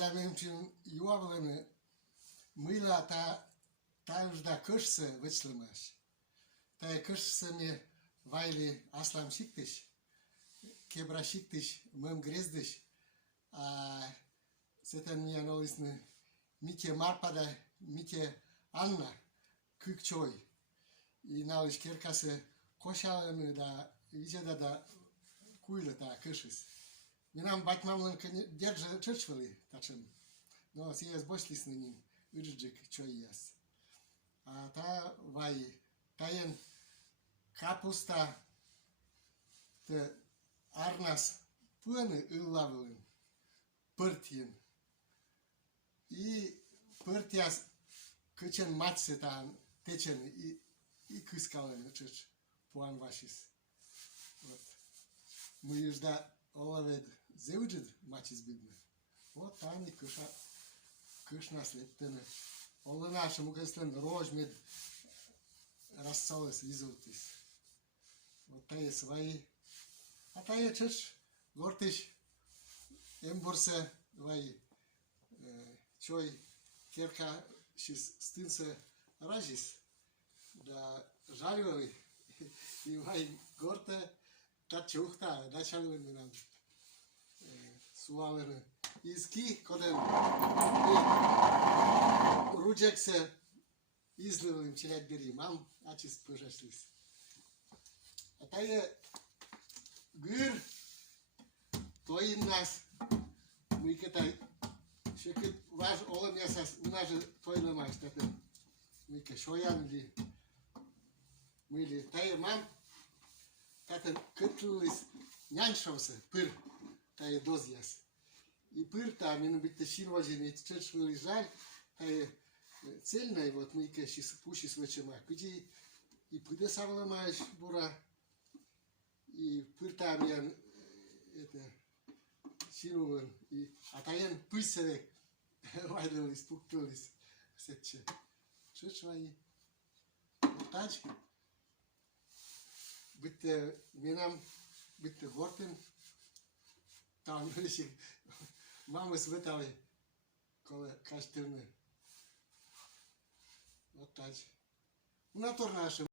da mümkün yuvarlanı mıyla ta już da kışsı vıçlamaş. Ta kışsı mi vayli aslam şiktiş. Kebra şiktiş, mım grezdiş. Zaten mi yanolısını Mike Marpada, Mike Anna, Kükçoy. I naliş kerkası koşalını da, iyice da kuyla da kışız. Minam batmamın держа çırçvali taçın. No, siyaz boşlisini nim, ırıcık çoyyaz. Ta vay, tayen kapusta te arnas până ıllavılın, părtien. I părtia câcen matsetan tecen i kıskalını çırç puan vaşis. Mıyız da olaved zevcid maçiz bilme. O tani kış naslettene. Ola našemu kıslen rožmed rassales izultis. O taje svoji. A taje čırç gortiş emburse vai čoj kerka šis stinse ražis. Da žaljovi i vai gorte ta čuhta da čalven minam sualene. İzki koden rucekse izlevim çilet biriyim am açız pıraşlis. Ataye gür toyin nas mıyketay şekit var olam yasas unajı toylamayız taten mıyke şoyan li mıyli taye mam taten kıtlılis nyanşovse pır taye dozyas. И пырта, мне быть тащилвази, не чуть вылезать, цельная вот мы кэши пуши свечема, где и пыда савламаешь бура, и пырта мне это силован, и атаян пысевек, вайдалис, пукталис, сетче. Чуть свои. Тач, быть минам, быть гортен, там лишь Мамы свитали, коли каштирни. От так. Вона то наша.